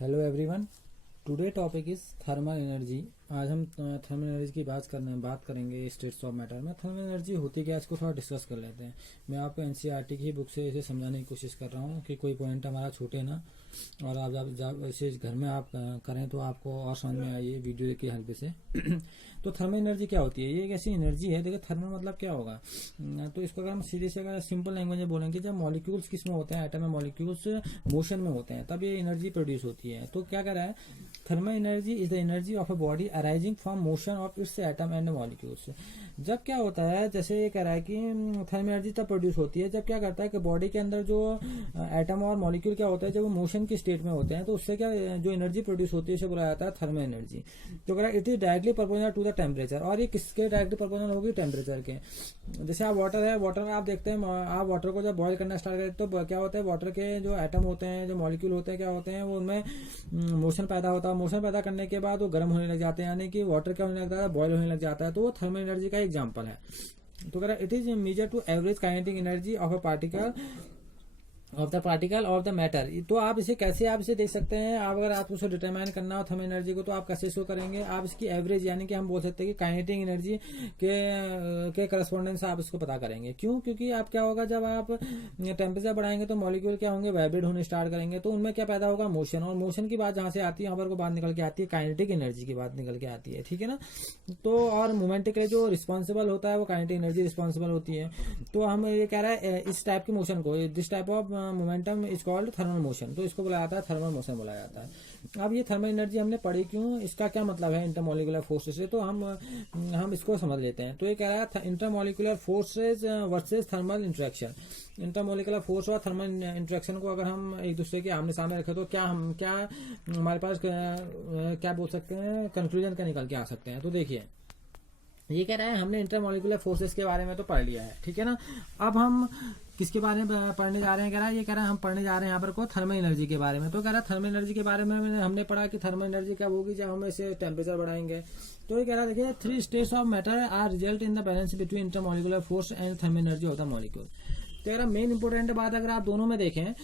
Hello everyone. Today topic is thermal energy. आज हम thermal energy की बात करेंगे स्टेट्स ऑफ मैटर में। थर्मल एनर्जी होती क्या है, इसको थोड़ा डिस्कस कर लेते हैं। मैं आपको एनसीईआरटी की बुक से इसे समझाने की कोशिश कर रहा हूँ कि कोई पॉइंट हमारा छूटे ना, और आप जब इसे घर में आप करें तो आपको और समझ में आइए वीडियो की हेल्प से। तो थर्मल एनर्जी क्या होती है? ये एक ऐसी एनर्जी है, देखिए थर्मल मतलब क्या होगा। तो इसको अगर हम सीधे से अगर सिंपल लैंग्वेज में बोलेंगे, जब मॉलिक्यूल्स किस में होते हैं, एटम में मॉलिक्यूल्स मोशन में होते हैं, तब ये एनर्जी प्रोड्यूस होती है। तो क्या कर रहा है, thermal energy is the energy of a body arising from motion of its atom and molecules. जब क्या होता है, जैसे ये कह रहा है कि थर्मल एनर्जी तब प्रोड्यूस होती है जब क्या करता है कि बॉडी के अंदर जो एटम और मॉलिक्यूल क्या होता है, जब वो मोशन की स्टेट में होते हैं, तो उससे क्या जो एनर्जी प्रोड्यूस होती है उसे बुलाया जाता है थर्मल एनर्जी। तो कह रहा है it is directly proportional to the temperature. और ये किसके डायरेक्टली प्रोपोर्शनल होगी? टेम्परेचर के। जैसे आप वाटर है, वाटर में आप देखते हैं, आप वाटर को जब बॉयल करना स्टार्ट करते हैं तो क्या होता है, वाटर के जो एटम होते हैं, जो मॉलिक्यूल होते हैं, क्या होते हैं, वो उनमें मोशन पैदा होता है। मोशन पैदा करने के बाद वो गर्म होने लग जाते हैं, यानी कि वाटर क्या होने लगता है, बॉयल होने लग जाता है। तो वो थर्मल एनर्जी का एग्जाम्पल है। तो कह रहा है it is major to average kinetic energy of the particle of the matter. तो आप इसे कैसे आप इसे देख सकते हैं, आप अगर आप उसको डिटरमाइन करना हो थर्मल एनर्जी को, तो आप कैसे शो करेंगे? आप इसकी एवरेज, यानी कि हम बोल सकते हैं कि काइनेटिक एनर्जी के करस्पॉन्डेंस आप इसको पता करेंगे। क्यों? क्योंकि आप क्या होगा, जब आप टेम्परेचर बढ़ाएंगे तो मॉलिक्यूल क्या होंगे, वाइब्रेट होने स्टार्ट करेंगे, तो उनमें क्या पैदा होगा, मोशन। और मोशन की बात जहां से आती है, यहाँ पर को बात निकल के आती है काइनेटिक एनर्जी की बात निकल के आती है, ठीक है ना। तो और मोमेंट के लिए जो रिस्पॉन्सिबल होता है वो काइनेटिक एनर्जी रिस्पॉन्सिबल होती है। तो हम ये कह रहा है इस टाइप के मोशन को, this type of momentum is called thermal motion. तो इसको बोला जाता है थर्मल मोशन बोला जाता है। अब ये थर्मल एनर्जी हमने पढ़ी क्यों, इसका क्या मतलब है इंटरमोलिकुलर फोर्सेस से, तो हम इसको समझ लेते हैं। तो ये कह रहा है intermolecular forces versus thermal interaction. Intermolecular force और थर्मल इंटरेक्शन को अगर हम एक दूसरे के आमने सामने रखें तो क्या हमारे पास क्या बोल सकते हैं, कंक्लूजन का निकल के आ सकते हैं। तो देखिए ये कह रहा है हमने इंटरमोलिकुलर फोर्सेस के बारे में तो पढ़ लिया है, ठीक है ना। अब हम किसके बारे में पढ़ने जा रहे हैं, कह रहा है ये कह रहा है हम पढ़ने जा रहे हैं यहाँ पर को थर्मल एनर्जी के बारे में। तो कह रहा है थर्मल एनर्जी के बारे में हमने पढ़ा कि थर्मल एनर्जी कब होगी, जब हम इसे टेम्परेचर बढ़ाएंगे। तो ये कह रहा है देखिए 3 states of matter are result in the balance between intermolecular force and thermal energy of the molecule. तो कह रहा मेन इंपोर्टेंट बात अगर आप दोनों में देखें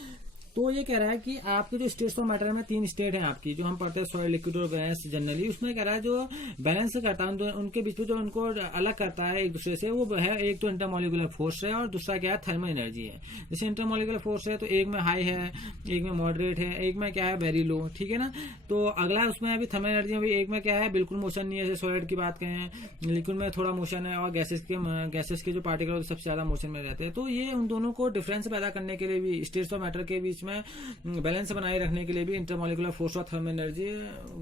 तो ये कह रहा है कि आपके जो स्टेट्स ऑफ मैटर में 3 स्टेट हैं आपकी, जो हम पढ़ते हैं सॉलिड, लिक्विड और गैस जनरली, उसमें कह रहा है जो बैलेंस करता है उनके बीच में, जो उनको अलग करता है एक दूसरे से, वो है एक तो इंटरमोलिकुलर फोर्स है और दूसरा क्या है, थर्मल एनर्जी है। जैसे इंटरमोलिकुलर फोर्स है तो एक में हाई है, एक में मॉडरेट है, एक में क्या है, वेरी लो, ठीक है ना। तो अगला उसमें अभी थर्मल एनर्जी में भी एक में क्या है, बिल्कुल मोशन नहीं है, जैसे सॉलिड की बात करें, लिक्विड में थोड़ा मोशन है, और गैसेस के जो पार्टिकल सबसे ज्यादा मोशन में रहते हैं। तो ये उन दोनों को डिफरेंस पैदा करने के लिए भी, स्टेट्स ऑफ मैटर के बीच में बैलेंस बनाए रखने के लिए भी इंटरमोलिकुलर फोर्स और थर्मल एनर्जी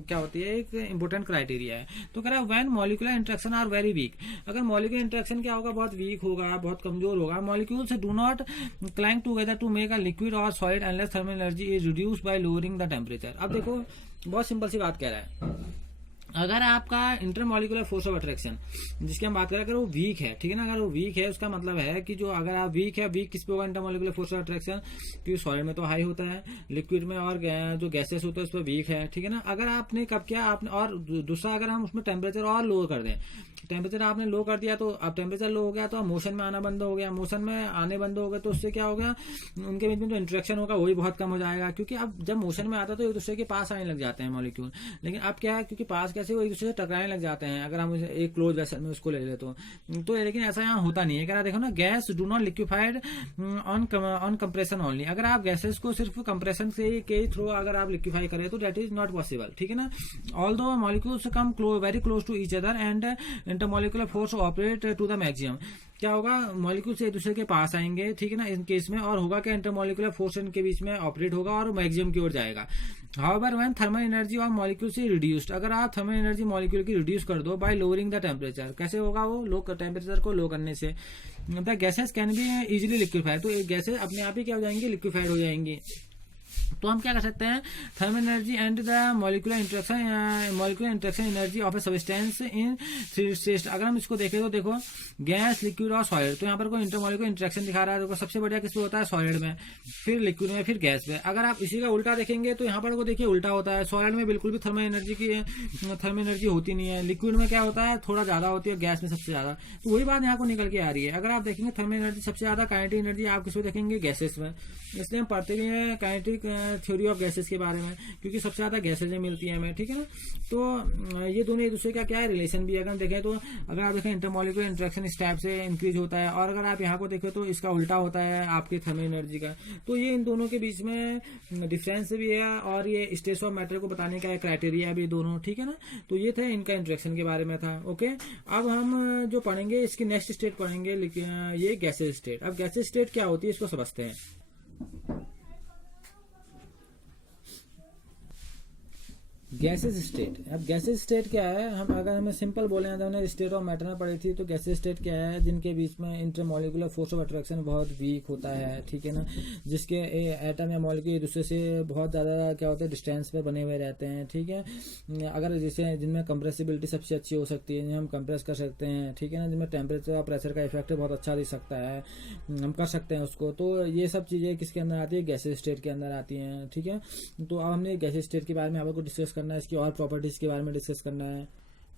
क्या होती है, एक इंपोर्टेंट क्राइटेरिया है। तो कह रहा है when molecular interaction are very weak. अगर मॉलिक्यूलर इंटरेक्शन क्या होगा, बहुत वीक होगा, बहुत कमजोर होगा, molecules do not clang together to make a liquid और solid unless thermal energy is reduced by lowering the temperature. अब देखो बहुत सिंपल सी बात कह रहा है, अगर आपका इंटरमोलिकुलर फोर्स ऑफ अट्रैक्शन जिसकी हम बात करें, अगर वो वीक है, ठीक है ना, अगर वो वीक है उसका मतलब है कि जो अगर आप वीक है, वीक किस पे होगा इंटरमोलिकुलर फोर्स ऑफ अट्रैक्शन, क्योंकि सॉलिड में तो हाई होता है, लिक्विड में और जो गैसेस होता है उस पर वीक है, ठीक है ना। अगर आपने कब किया आपने, और दूसरा अगर हम उसमें टेम्परेचर और लो कर दें, टेम्परेचर आपने लो कर दिया, तो अब टेम्परेचर लो हो गया तो अब मोशन में आना बंद हो गया, मोशन में आने बंद हो गए, तो उससे क्या हो गया, उनके बीच में जो इंटरेक्शन होगा वही बहुत कम हो जाएगा। क्योंकि अब जब मोशन में आता है तो एक दूसरे के पास आने लग जाते हैं मॉलिक्यूल, लेकिन अब क्या है, क्योंकि पास कैसे वो एक दूसरे से टकराने लग जाते हैं, अगर हम एक क्लोज वेसल में उसको ले ले तो लेकिन ऐसा यहाँ होता नहीं है। कह रहा देखो ना, gas do not liquefied on compression only. अगर आप गैसेस को सिर्फ कंप्रेशन के थ्रू अगर आप लिक्विफाई करें तो दैट इज नॉट पॉसिबल, ठीक है ना। Although molecules come very close to each other and intermolecular force operate to the maximum. क्या होगा, मॉलिक्यूल से एक दूसरे के पास आएंगे, ठीक है ना, इन केस में, और होगा क्या, इंटरमोलिकुलर फोर्स इनके बीच में ऑपरेट होगा और मैक्सिमम की ओर जाएगा। However when thermal energy of molecule से रिड्यूस्ड, अगर आप थर्मल एनर्जी मॉलिक्यूल की रिड्यूस कर दो बाय लोअरिंग द टेम्परेचर, कैसे होगा वो, लो टेम्परेचर को लो करने से, the gases can be easily liquefied. तो गैसेस अपने आप ही क्या हो जाएंगी, लिक्विफाइड हो जाएंगी। तो हम क्या कर सकते हैं, thermal energy and the molecular interaction energy of a substance in 3 states. अगर हम इसको देखें तो देखो गैस, लिक्विड और सॉलिड, तो यहाँ पर कोई इंटरमॉलिक्यूलर इंटरेक्शन दिखा रहा है, देखो सबसे बढ़िया किसमें होता है, सॉलिड में, फिर लिक्विड में, फिर गैस में। अगर आप इसी का उल्टा देखेंगे तो यहाँ पर को देखिए उल्टा होता है, सॉलिड में बिल्कुल भी थर्मल एनर्जी होती नहीं है, लिक्विड में क्या होता है, थोड़ा ज्यादा होती है, गैस में सबसे ज्यादा। तो वही बात यहाँ को निकल के आ रही है। अगर आप देखेंगे थर्मल एनर्जी सबसे ज्यादा काइनेटिक एनर्जी आप किसमें देखेंगे, गैसेस में। इसलिए हम पढ़ते भी हैं काइनेटिक थ्योरी ऑफ गैसेस के बारे में, क्योंकि सबसे ज्यादा गैसेज मिलती है हमें, ठीक है ना। तो ये दोनों एक दूसरे का क्या है, रिलेशन भी अगर हम देखें तो, अगर आप देखें इंटरमॉलिक्यूलर इंटरेक्शन इस टाइप से इंक्रीज होता है, और अगर आप यहाँ को देखें तो इसका उल्टा होता है आपकी थर्मल एनर्जी का। तो ये इन दोनों के बीच में डिफरेंस भी है, और ये स्टेट्स ऑफ मैटर को बताने का क्राइटेरिया भी दोनों, ठीक है ना। तो ये था इनका इंटरेक्शन के बारे में था। ओके, अब हम जो पढ़ेंगे इसकी नेक्स्ट स्टेट पढ़ेंगे, ये गैसेज स्टेट। अब गैसेज स्टेट क्या होती है इसको समझते हैं। गैसेज स्टेट, अब गैसेज स्टेट क्या है, हम अगर हमें सिंपल बोले तो हमने स्टेट ऑफ मैटर में पढ़ी थी। तो गैसेज स्टेट क्या है, जिनके बीच में इंटरमॉलिक्यूलर फोर्स ऑफ अट्रैक्शन बहुत वीक होता है, ठीक है ना, जिसके एटम या मॉलिक्यूल एक दूसरे से बहुत ज्यादा क्या होता है डिस्टेंस पे बने हुए रहते हैं, ठीक है। अगर जैसे जिनमें कंप्रेसिबिलिटी सबसे अच्छी हो सकती है, जिन्हें हम कंप्रेस कर सकते हैं, ठीक है ना, जिनमें टेम्परेचर और प्रेशर का इफेक्ट बहुत अच्छा दिख सकता है, हम कर सकते हैं उसको। तो ये सब चीजें किसके अंदर आती है, गैसेज स्टेट के अंदर आती हैं, ठीक है। तो अब हमने गैसेज स्टेट के बारे में आपको डिस्कस करना है, इसकी और प्रॉपर्टीज के बारे में डिस्कस करना है।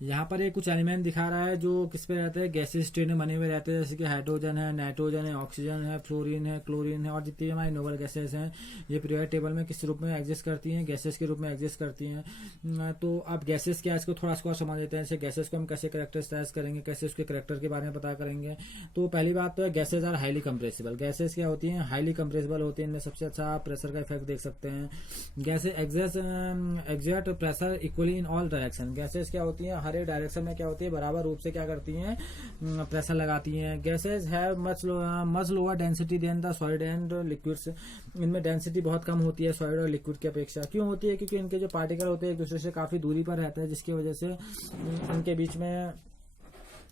यहाँ पर एक कुछ एलिमेंट दिखा रहा है जो किस पे रहते हैं, गैसेज स्टेट में बने हुए रहते हैं, जैसे कि हाइड्रोजन है, नाइट्रोजन है, ऑक्सीजन है, फ्लोरीन है, क्लोरीन है, और जितनी भी हमारी नोबल गैसेज हैं ये पीरियोडिक टेबल में किस रूप में एग्जिस्ट करती हैं, गैसेज के रूप में एग्जिस्ट करती हैं। तो अब गैसेज क्या है इसको थोड़ा सा समझ लेते हैं। जैसे गैसेज को हम कैसे कैरेक्टराइज करेंगे, कैसे उसके कैरेक्टर के बारे में पता करेंगे। तो पहली बात तो है gases are highly compressible. Gases क्या होती हैं, हाईली कंप्रेसिबल होती है। इनमें सबसे अच्छा आप प्रेशर का इफेक्ट देख सकते हैं। Gases exert pressure equally in all direction. Gases क्या होती है, हर एक डायरेक्शन में क्या होती है, बराबर रूप से क्या करती हैं, प्रेशर लगाती हैं। Gases have much lower density than the solid and liquids. इनमें डेंसिटी बहुत कम होती है सॉलिड और लिक्विड की अपेक्षा। क्यों होती है, क्योंकि इनके जो पार्टिकल होते हैं एक दूसरे से काफी दूरी पर रहते हैं, जिसकी वजह से इनके बीच में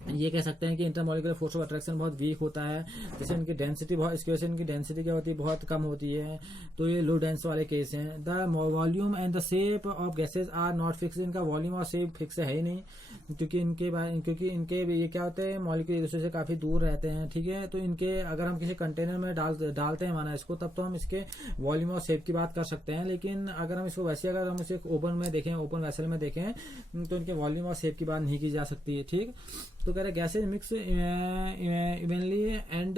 ये कह सकते हैं कि इंटरमॉलिक्यूलर फोर्स ऑफ अट्रैक्शन बहुत वीक होता है। जैसे इनकी डेंसिटी बहुत, इसकी वजह से इनकी डेंसिटी क्या होती है, बहुत कम होती है। तो ये लो डेंस वाले केस हैं। The volume and the shape of gases are not fix. इनका वॉल्यूम और शेप फिक्स है ही नहीं, क्योंकि इनके ये क्या होते हैं, मॉलिक्यूल एक दूसरे से काफी दूर रहते हैं, ठीक है। तो इनके अगर हम किसी कंटेनर में डालते हैं माना इसको, तब तो हम इसके वॉल्यूम और शेप की बात कर सकते हैं। लेकिन अगर हम इसको वैसे अगर हम इसे ओपन में देखें, ओपन वेसल में देखें, तो इनके वॉल्यूम और शेप की बात नहीं की जा सकती है, ठीक। तो कह रहे gases mix evenly and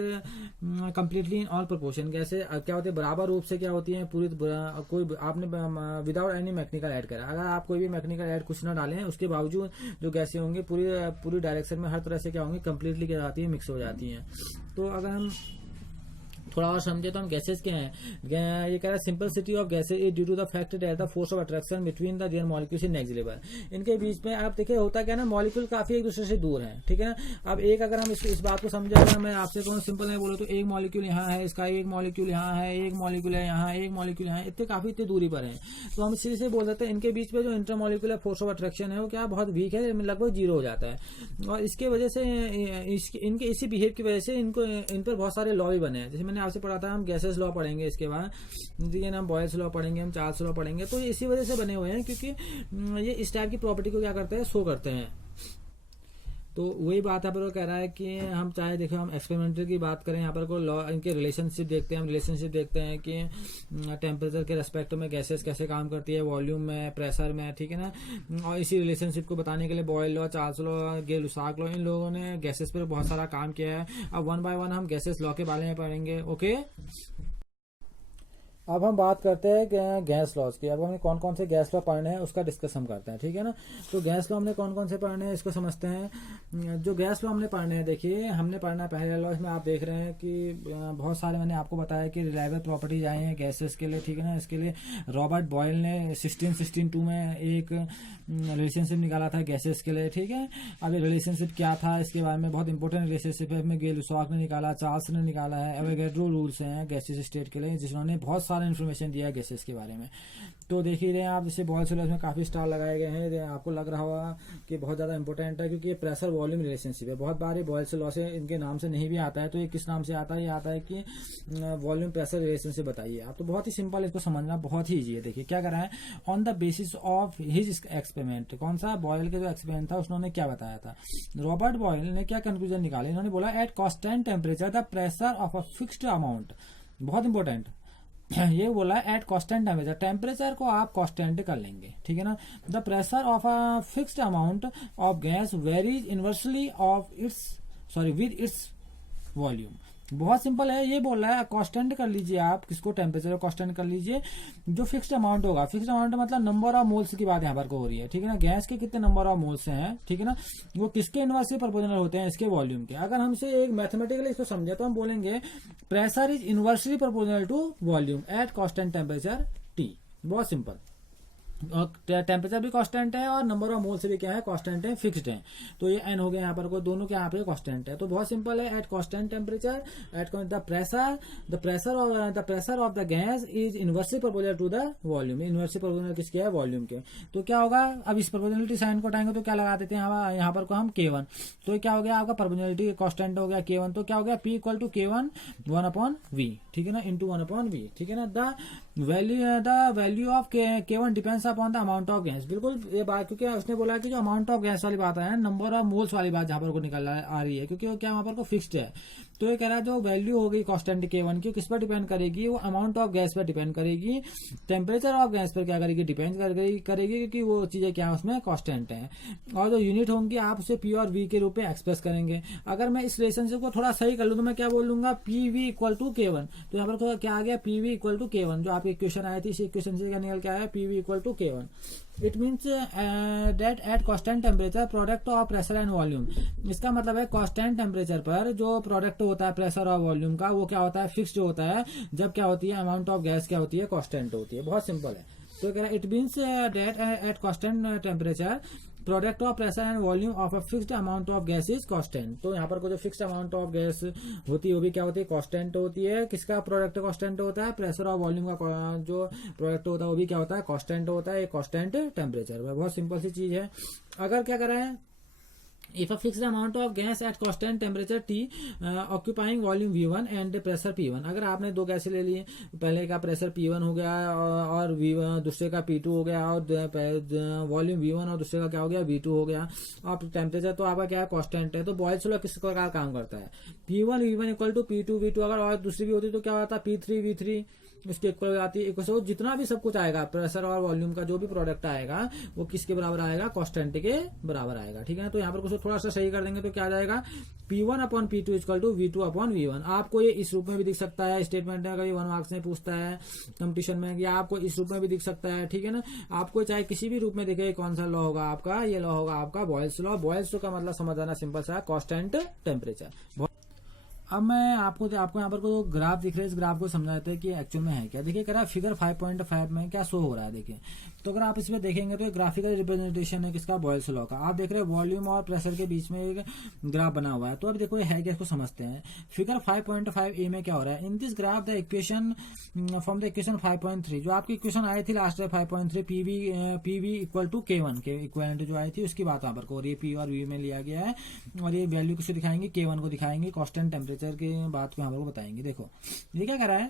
completely in all proportion. गैसे क्या होती है, बराबर रूप से क्या होती है, पूरी कोई आपने विदाउट एनी मैकेनिकल ऐड करा, अगर आप कोई भी मैकेनिकल ऐड कुछ ना डालें, उसके बावजूद जो गैसें होंगी पूरी डायरेक्शन में हर तरह से क्या होंगी, कंप्लीटली क्या जाती है, मिक्स हो जाती हैं। तो अगर हम थोड़ा और समझे तो हम गैसेज क्या हैं, ये कह रहा है simplicity of gases is due to the fact that the force of attraction between the their molecules is negligible. इनके बीच में आप देखिए होता क्या है ना, मॉलिक्यूल काफी एक दूसरे से दूर हैं, ठीक है ना। अब एक अगर हम इस बात को समझे, अगर मैं आपसे कहूँ सिंपल में बोलो तो एक मॉलिक्यूल यहाँ है, इसका एक मॉलिक्यूल यहाँ है, एक मॉलिक्यूल है यहाँ, एक मॉलिक्यूल यहाँ, इतनी दूरी पर है। तो हम इसी से बोल सकते हैं इनके बीच में जो इंटरमॉलिक्यूलर फोर्स ऑफ अट्रैक्शन है वो क्या बहुत वीक है, लगभग 0 हो जाता है। और इसके वजह से इनके इसी बिहेव की वजह से इन पर बहुत सारे लॉ भी बने हैं। जैसे मैंने आपसे पढ़ा था, हम गैसेस लॉ पढ़ेंगे, इसके बाद हम बॉयल्स लॉ पढ़ेंगे, हम चार्ल्स लॉ पढ़ेंगे। तो इसी वजह से बने हुए हैं, क्योंकि ये इस टाइप की प्रॉपर्टी को क्या करते हैं, शो करते हैं। तो वही बात यहाँ पर वो कह रहा है कि हम चाहे देखो हम एक्सपेरिमेंटल की बात करें, यहाँ पर को लॉ इनके रिलेशनशिप देखते हैं, हम रिलेशनशिप देखते हैं कि टेम्परेचर के रेस्पेक्ट में गैसेस कैसे काम करती है, वॉल्यूम में, प्रेशर में, ठीक है ना। और इसी रिलेशनशिप को बताने के लिए Boyle law, Charles law, Gay Lussac law, इन लोगों ने गैसेस पर बहुत सारा काम किया है। अब 1 बाय 1 हम गैसेस लॉ के बारे में पढ़ेंगे। ओके, अब हम बात करते हैं गैस लॉज की। अब हमें कौन कौन से गैस लॉ पढ़ने हैं उसका डिस्कस हम करते हैं, ठीक है ना। तो गैस लॉ हमने कौन कौन से पढ़ने हैं इसको समझते हैं। जो गैस लॉ हमने पढ़ने हैं, देखिए हमने पढ़ना है पहले लॉ, इसमें आप देख रहे हैं कि बहुत सारे मैंने आपको बताया कि रिलायबल प्रॉपर्टीज आई हैं गैसेस के लिए, ठीक है ना। इसके लिए रॉबर्ट बॉयल ने 1662 में एक रिलेशनशिप निकाला था गैसेस के लिए, ठीक है। अब ये रिलेशनशिप क्या था, इसके बारे में बहुत इंपॉर्टेंट रिलेशनशिप है, गे-लुसाक ने निकाला, चार्ल्स ने निकाला है। एवोगैड्रो रूल्स हैं गैसेस स्टेट के लिए, जिन्होंने बहुत सारा इन्फॉर्मेशन दिया है गैसेस के बारे में। तो देख ही रहे हैं आप, जैसे बॉयल्स लॉ में काफी स्टार लगाए गए हैं, आपको लग रहा होगा कि बहुत ज्यादा इंपॉर्टेंट है, क्योंकि ये प्रेशर वॉल्यूम रिलेशनशिप है। बहुत बार ये बॉयल्स लॉ से इनके नाम से नहीं भी आता है, तो ये किस नाम से आता है, ये आता है कि वॉल्यूम प्रेशर रिलेशनशिप बताइए आप। तो बहुत ही सिंपल, इसको समझना बहुत ही ईजी है। देखिए क्या कर रहा है, on the basis of his experiment, कौन सा, बॉयल के जो एक्सपेरिमेंट था उन्होंने क्या बताया था, रॉबर्ट बॉयल ने क्या कंक्लूजन निकाले, इन्होंने बोला eight constant temperature the pressure of a fixed amount, बहुत इंपॉर्टेंट ये बोला एट कांस्टेंट टेम्परेचर, टेम्परेचर को आप कांस्टेंट कर लेंगे, ठीक है ना। The pressure of a fixed amount of gas varies inversely of its with its volume. बहुत सिंपल है, ये बोल रहा है कांस्टेंट कर लीजिए आप, किसको, टेम्परेचर कांस्टेंट कर लीजिए, जो फिक्स्ड अमाउंट होगा, फिक्स्ड अमाउंट मतलब नंबर ऑफ मोल्स की बात यहाँ पर को हो रही है, ठीक है ना, गैस के कितने नंबर ऑफ मोल्स हैं, ठीक है ना, वो किसके इनवर्सली प्रोपोर्शनल होते हैं, इसके वॉल्यूम के। अगर हमसे एक मैथमेटिकली इसको समझे तो हम बोलेंगे pressure is inversely proportional to volume at constant temperature T. बहुत सिंपल, और टेम्परेचर भी कांस्टेंट है और नंबर ऑफ मोल से भी क्या है, कांस्टेंट है, फिक्स्ड है। तो ये एन हो गया यहाँ पर को, दोनों के यहाँ पे कांस्टेंट है। तो बहुत सिंपल है, at constant temperature at the pressure of the gas is inversely proportional to the volume. Inversely proportional किसके है, वॉल्यूम के। तो क्या होगा, अब इस प्रोपोर्शनलिटी साइन को हटाएंगे तो क्या लगा देते हैं यहाँ पर को हम K1। तो क्या हो गया आपका, प्रोपोर्शनलिटी कांस्टेंट हो गया K1, तो क्या हो गया P equal to K1 1/V, ठीक है ना, इंटू 1/V, ठीक है ना। The value of K1 depends upon the amount of gas. बिल्कुल ये बात, क्योंकि उसने बोला कि जो अमाउंट ऑफ गैस वाली बात है, नंबर ऑफ मोल्स वाली बात जहां पर को निकल आ रही है, क्योंकि वो क्या वहां पर को फिक्स्ड है। तो ये कह रहा है जो वैल्यू होगी कांस्टेंट K1 की, किस पर डिपेंड करेगी, वो अमाउंट ऑफ गैस पर डिपेंड करेगी, टेम्परेचर ऑफ गैस पर क्या करेगी, डिपेंड करेगी, क्योंकि वो चीजें क्या उसमें कांस्टेंट है। और जो यूनिट होंगी आप उसे P और V के रूप में एक्सप्रेस करेंगे। अगर मैं इस रिलेशनशिप को थोड़ा सही कर लूं तो मैं क्या बोल लूंगा, PV इक्वल टू K1। तो यहाँ पर क्या आ गया, PV इक्वल टू K1, जो आपकी इक्वेशन आई थी, इस इक्वेशन से क्या निकल के आया, PV equal to K1। It means that at constant temperature product of pressure and volume. इसका मतलब है कांस्टेंट टेम्परेचर पर जो प्रोडक्ट होता है प्रेशर और वॉल्यूम का, वो क्या होता है, फिक्स्ड होता है। जब क्या होती है, अमाउंट ऑफ गैस क्या होती है, कांस्टेंट होती है। बहुत सिंपल है। तो कह रहा है it means that at constant temperature product of pressure and volume of a fixed amount of gas is constant. तो यहाँ पर को जो फिक्स्ड अमाउंट ऑफ गैस होती है वो भी क्या होती है, कांस्टेंट होती है। किसका प्रोडक्ट कांस्टेंट होता है, प्रेशर और वॉल्यूम का जो प्रोडक्ट होता है वो भी क्या होता है, कांस्टेंट होता है, कांस्टेंट टेम्परेचर। बहुत सिंपल सी चीज है। अगर क्या करा है, if a fixed amount of gas at constant temperature T occupying volume V1 and pressure P1। अगर आपने दो गैसें ले लिए, पहले का प्रेशर P1 हो गया और दूसरे का P2 हो गया, और वॉल्यूम V1 और दूसरे का क्या हो गया, V2 हो गया, और टेम्परेचर तो आपका क्या है, कांस्टेंट है। तो बॉयल्स लॉ किस प्रकार काम करता है, P1 V1 equal to P2 V2। अगर और दूसरी भी होती तो क्या होता है, P3 V3 उसके इक्वल आती है। इक्वल जितना भी सब कुछ आएगा, प्रेशर और वॉल्यूम का जो भी प्रोडक्ट आएगा वो किसके बराबर आएगा, कांस्टेंट के बराबर आएगा, ठीक है ना। तो यहाँ पर कुछ थोड़ा सा सही कर देंगे तो क्या आ जाएगा, P1 upon P2 equal to V2 upon V1। आपको ये इस रूप में भी दिख सकता है, स्टेटमेंट में कभी 1 मार्क्स में पूछता है कंपटीशन में, या आपको इस रूप में भी दिख सकता है, ठीक है ना। आपको चाहे किसी भी रूप में दिखे, कौन सा लॉ होगा आपका, ये लॉ होगा आपका बॉयल्स लॉ। बॉयल्स लॉ का मतलब समझ आना सिंपल सा, कांस्टेंट टेम्परेचर। अब मैं आपको यहाँ पर को ग्राफ दिख रहा है, इस ग्राफ को समझा देते हैं कि एक्चुअल में है क्या। देखिए कह रहा है फिगर 5.5 में क्या शो हो रहा है। देखिए तो अगर आप इसमें देखेंगे तो एक ग्राफिकल रिप्रेजेंटेशन है किसका, बॉयल्स लॉ का। आप देख रहे हैं वॉल्यूम और प्रेशर के बीच में एक ग्राफ बना हुआ है। तो अब देखो ये है क्या, इसको समझते हैं। फिगर 5.5 में क्या हो रहा है, in this graph the equation from the equation 5.3, जो आपकी इक्वेशन आई थी लास्ट में 5.3, पीवी इक्वल टू K1 के इक्वलेंट जो आई थी उसकी बात यहाँ पर को, और ये P और V में लिया गया है, और ये वैल्यू किसको दिखाएंगे, K1 को दिखाएंगे, कांस्टेंट टेम्परेचर की बात को यहाँ पर बताएंगे। देखो ये क्या करा है,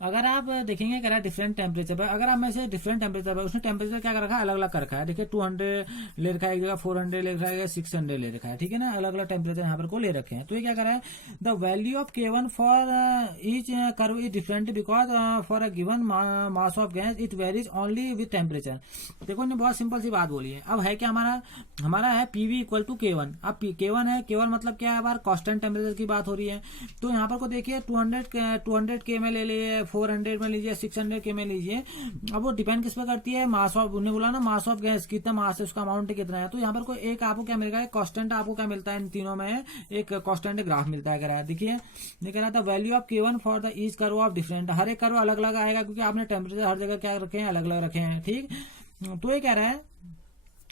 अगर आप देखेंगे कह रहा है डिफरेंट टेम्परेचर पर, अगर आप में से डिफरेंट टेम्परेचर पर, उसने टेम्परेचर क्या कर रखा है, अलग अलग कर रखा है। देखिए 200 ले रखा है एक जगह, 400 ले रखा है, 600 ले रखा है, ठीक है ना। अलग अलग टेम्परेचर यहाँ पर को ले रखे हैं। तो ये क्या कर रहा है, the value of K1 for each curve is different because for a given mass of gas it varies only with temperature. देखो ने बहुत सिंपल सी बात बोली है। अब है क्या, हमारा है PV इक्वल टू K1। अब K1 है, K1 मतलब क्या है, बार कांस्टेंट टेम्परेचर की बात हो रही है। तो यहाँ पर को देखिए 200 K में ले लिए, 400 में लीजिए, 600 K में लीजिए। अब वो डिपेंड किस पे करती है, मास ऑफ, उन्हें बोला ना मास ऑफ गैस कितना मास है, उसका अमाउंट कितना है। तो यहाँ पर कोई एक आपको क्या मिलेगा, कांस्टेंट आपको क्या मिलता है, इन तीनों में एक कांस्टेंट ग्राफ मिलता है। कह रहा है देखिए, ये कह रहा था value of K1 for the each curve of different, हर एक कर्व अलग अलग आएगा क्योंकि आपने टेम्परेचर हर जगह क्या रखे हैं, अलग अलग रखे हैं, ठीक। तो ये कह रहा है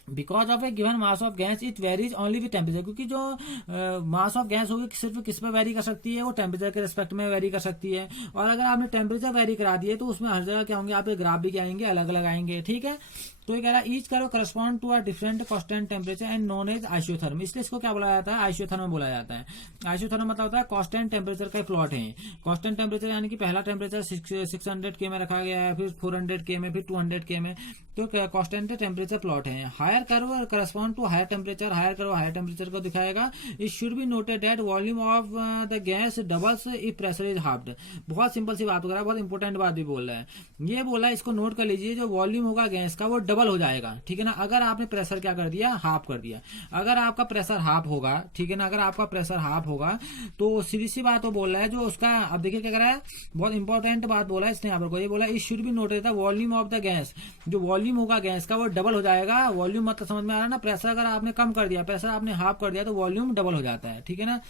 because of A given mass of gas it varies only with temperature, क्योंकि जो मास ऑफ गैस होगी सिर्फ किस पे वेरी कर सकती है, वो टेम्परेचर के रिस्पेक्ट में वेरी कर सकती है। और अगर आपने टेम्परेचर वेरी करा दिए तो उसमें हर जगह क्या होंगे, आप ग्राफ भी क्या आएंगे, अलग अलग आएंगे, ठीक है। तो ये कह रहा है each curve correspond to a different constant temperature and known as isotherm. इसलिए इसको क्या बोला जाता है, आइसोथर्म बोला जाता है। आइसोथर्म मतलब होता है कांस्टेंट टेम्परेचर का प्लॉट है। कांस्टेंट टेम्परेचर यानी कि पहला टेम्परेचर 600 K में रखा गया है, फिर 400 K में, फिर 200 K में। तो कांस्टेंट टेम्परेचर प्लॉट है। Higher curve correspond to higher temperature, higher curve higher temperature को दिखाएगा। It should be noted that volume of the gas doubles if pressure is halved. बहुत सिंपल सी बात हो रहा है, बहुत इंपॉर्टेंट बात भी बोल रहा है। ये बोला, इसको नोट कर लीजिए, जो वॉल्यूम होगा गैस का वो डबल हो जाएगा, ठीक है ना, अगर आपने प्रेशर क्या कर दिया, हाफ कर दिया। अगर आपका प्रेशर हाफ होगा, ठीक है ना, अगर आपका प्रेशर हाफ होगा तो सीधी सी बात वो बोल रहा है जो उसका, अब देखिए क्या कर रहा है, बहुत इंपॉर्टेंट बात बोला है इसने यहाँ पर को, ये बोला it should be noted the volume of the gas, जो वॉल्यूम होगा गैस का वो डबल हो जाएगा। वॉल्यूम मतलब समझ में आ रहा है ना, प्रेशर अगर आपने कम कर दिया, प्रेशर आपने हाफ कर दिया तो वॉल्यूम डबल हो जाता है, ठीक है ना।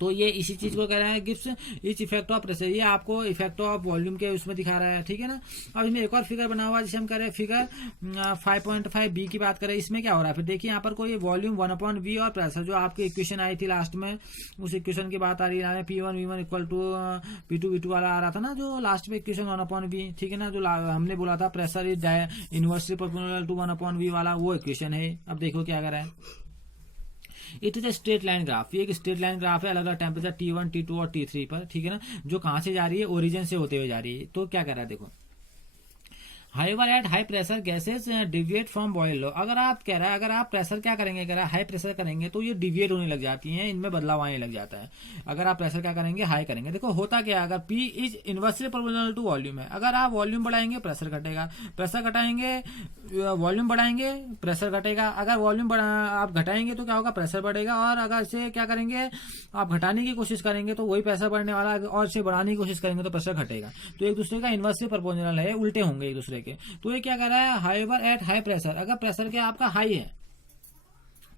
तो ये इसी चीज को कह रहा है gives etch effect of pressure, ये आपको इफेक्ट ऑफ वॉल्यूम के उसमें दिखा रहा है, ठीक है ना। अब इसमें एक और फिगर बना हुआ है जिसे हम कह रहे हैं फिगर 5.5 बी की बात करें। इसमें क्या हो रहा है, फिर देखिए यहाँ पर कोई वॉल्यूम 1/v और प्रेशर, जो आपकी इक्वेशन आई थी लास्ट में, उस इक्वेशन की बात आ रही है, P1V1 इक्वल टू P2V2 वाला आ रहा था ना, जो लास्ट में इक्वेशन 1/v, ठीक है ना, जो हमने बोला था pressure is inversely proportional to 1/v वाला, वो इक्वेशन है। अब देखो क्या कर रहा है, it is a straight line graph, ये एक स्ट्रेट लाइन ग्राफ है, अलग अलग टेम्परेचर T1 T2 और T3 पर, ठीक है ना, जो कहां से जा रही है, ओरिजिन से होते हुए जा रही है। तो क्या कर रहा है देखो, However, at high pressure gases deviate from boil law। अगर आप कह रहा है, अगर आप प्रेशर क्या करेंगे, कह रहा है हाई प्रेशर करेंगे तो ये डिविएट होने लग जाती हैं, इनमें बदलाव आने लग जाता है। अगर आप प्रेशर क्या करेंगे, हाई करेंगे। देखो होता क्या है, अगर P is inversely proportional to volume है, अगर आप वॉल्यूम बढ़ाएंगे प्रेशर घटेगा, प्रेशर घटाएंगे वॉल्यूम बढ़ाएंगे प्रेशर घटेगा, अगर वॉल्यूम आप घटाएंगे तो क्या होगा, प्रेशर बढ़ेगा, और अगर इसे क्या करेंगे, आप घटाने की कोशिश करेंगे तो वही प्रेशर बढ़ने वाला, और इसे बढ़ाने की कोशिश करेंगे तो प्रेशर घटेगा। तो एक दूसरे का इनवर्सली प्रोपोर्शनल है, उल्टे होंगे एक दूसरे के। तो ये क्या कर रहा है, हाईवर एट हाई प्रेशर, अगर प्रेशर क्या आपका हाई है,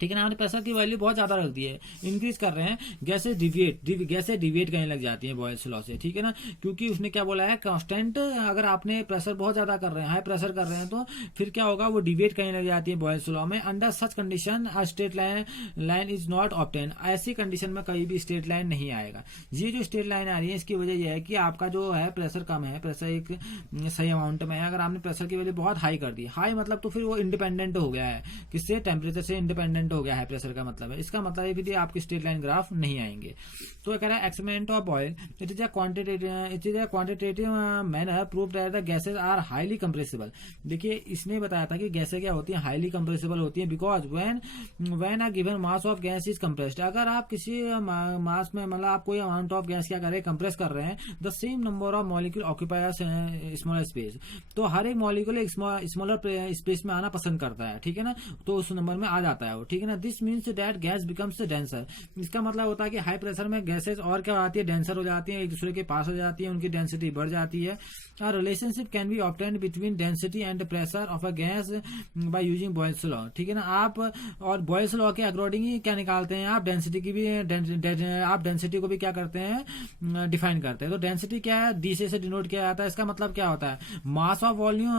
ठीक है ना, आपने प्रेशर की वैल्यू बहुत ज्यादा रख दी है, इंक्रीज कर रहे हैं, गैसेस डिविएट करने लग जाती है बॉयल्स लॉ से, ठीक है ना, क्योंकि उसने क्या बोला है, कांस्टेंट, अगर आपने प्रेशर बहुत ज्यादा कर रहे हैं, हाई प्रेशर कर रहे हैं, तो फिर क्या होगा, वो डिविएट करने लग जाती है बॉयल्स लॉ में। Under such condition a straight line is not obtain, ऐसी कंडीशन में कहीं भी स्ट्रेट लाइन नहीं आएगा। ये जो स्ट्रेट लाइन आ रही है इसकी वजह यह है कि आपका जो है प्रेशर कम है, प्रेशर एक सही अमाउंट में है। अगर आपने प्रेशर की वैल्यू बहुत हाई कर दी, हाई मतलब तो फिर वो इंडिपेंडेंट हो गया है, किससे, टेम्परेचर से इंडिपेंडेंट हो गया है प्रेशर का मतलब है। इसका मतलब है कि आपकी स्ट्रेट लाइन ग्राफ नहीं आएंगे। तो कह रहा है experiment of Boyle, it is a quantitative manner prove that the gases are highly compressible. देखिए इसने बताया था कि गैसें क्या होती हैं, हाईली कंप्रेसिबल होती हैं, because when a given mass of gas is compressed, अगर आप किसी मास में, मतलब आप कोई अमाउंट ऑफ गैस क्या कर रहे हैं, कंप्रेस कर रहे हैं, the same number of molecule occupy smaller space, तो हर एक मॉलिक्यूल एक स्मॉलर स्पेस में आना पसंद करता है, ठीक है ना, तो उस नंबर में आ जाता है वो, ठीक है ना। This means that gas becomes denser, इसका मतलब होता है कि हाई प्रेशर में गैसेस और क्या आती है, डेंसर हो जाती है, एक दूसरे के पास हो जाती है, उनकी डेंसिटी बढ़ जाती है। Relationship can be obtained between density and pressure of a gas by using Boyle's law, ठीक है ना। आप और बॉयल्स लॉ के अकॉर्डिंग ही क्या निकालते हैं आप, डेंसिटी की भी, आप डेंसिटी को भी क्या करते हैं, डिफाइन करते हैं। तो डेंसिटी क्या है, डी से डिनोट किया जाता है, इसका मतलब क्या होता है, mass of volume,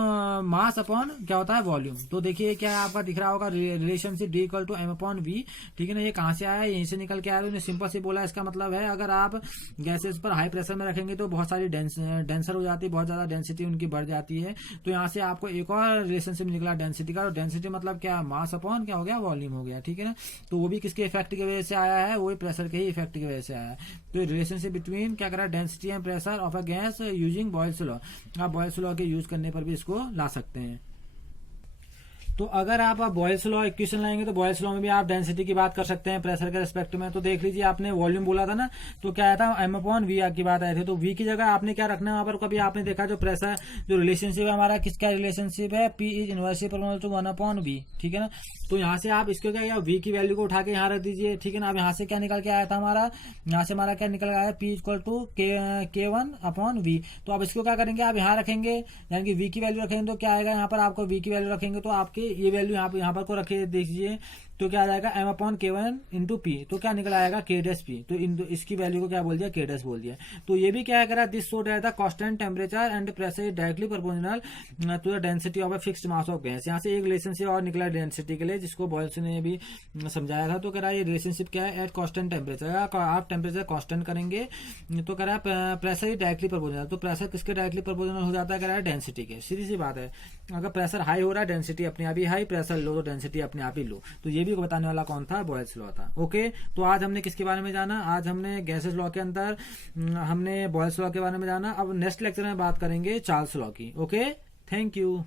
mass upon क्या होता है, वॉल्यूम। तो देखिए क्या आपका दिख रहा होगा, relationship D equal to M upon V, ठीक है ना। ये कहां से आया, यहीं से निकल के आया, तो सिंपल से बोला, इसका मतलब है अगर आप गैसेस पर हाई प्रेशर में रखेंगे तो बहुत सारी डेंसर हो जाती है, बहुत ज्यादा डेंसिटी उनकी बढ़ जाती है। तो यहाँ से आपको एक और रिलेशनशिप निकला डेंसिटी का, और डेंसिटी मतलब क्या, मास अपॉन क्या हो गया, वॉल्यूम हो गया, ठीक है ना। तो वो भी किसके इफेक्ट की वजह से आया है, वही प्रेशर के ही इफेक्ट की वजह से आया है। तो रिलेशनशिप बिटवीन क्या करा, density and pressure of a gas using Boyle's law, आप बॉयल्स लॉ के यूज करने पर भी इसको ला सकते हैं। तो अगर आप बॉयल्स लॉ इक्वेशन लाएंगे तो बॉयल्स लॉ में भी आप डेंसिटी की बात कर सकते हैं प्रेशर के रिस्पेक्ट में। तो देख लीजिए, आपने वॉल्यूम बोला था ना, तो क्या आया था, एम अपॉन वी की बात आई थी, तो वी की जगह आपने क्या रखना है वहां पर, कभी आपने देखा जो प्रेशर, जो रिलेशनशिप है हमारा, किसका रिलेशनशिप है, P is inversely proportional to 1/v, ठीक है ना। तो यहाँ से आप इसको क्या, वी की वैल्यू को उठा के यहाँ रख दीजिए, ठीक है ना। अब यहाँ से क्या निकल के आया था हमारा, यहाँ से हमारा क्या निकल आया, पी इक्वल टू K1/v। तो आप इसको क्या करेंगे, आप यहाँ रखेंगे, यानी कि वी की वैल्यू रखेंगे तो क्या आएगा, यहाँ पर आपको वी की वैल्यू रखेंगे तो आपके ये वैल्यू यहाँ पर को रखे देखिए, तो क्या आ जाएगा, M upon K1 into P, तो क्या निकल आएगा, K'(P), तो इसकी वैल्यू को क्या बोल दिया, K' बोल दिया। तो ये भी क्या करा, this show that the constant temperature and pressure is directly proportional to the density of a fixed mass of gas. यहाँ से एक रिलेशनशिप और निकला डेंसिटी के लिए, जिसको बॉयल्स ने भी समझाया था। तो कह रहा है ये रिलेशनशिप क्या है, एट कांस्टेंट टेम्परेचर, आप टेम्परेचर कांस्टेंट करेंगे तो कह रहा है प्रेशर इज डायरेक्टली प्रोपोर्शनल, तो प्रेशर किसके डायरेक्टली प्रोपोर्शनल हो जाता है, कह रहा है डेंसिटी के। सीधी सी बात है, अगर प्रेशर हाई हो रहा है डेंसिटी अपने आप ही हाई, प्रेशर लो तो डेंसिटी अपने आप ही लो। तो ये भी बताने वाला कौन था, बॉयल्स लॉ था। ओके, तो आज हमने किसके बारे में जाना, आज हमने गैसेस लॉ के अंदर हमने बॉयल्स लॉ के बारे में जाना। अब नेक्स्ट लेक्चर में बात करेंगे चार्ल्स लॉ की। Okay, thank you.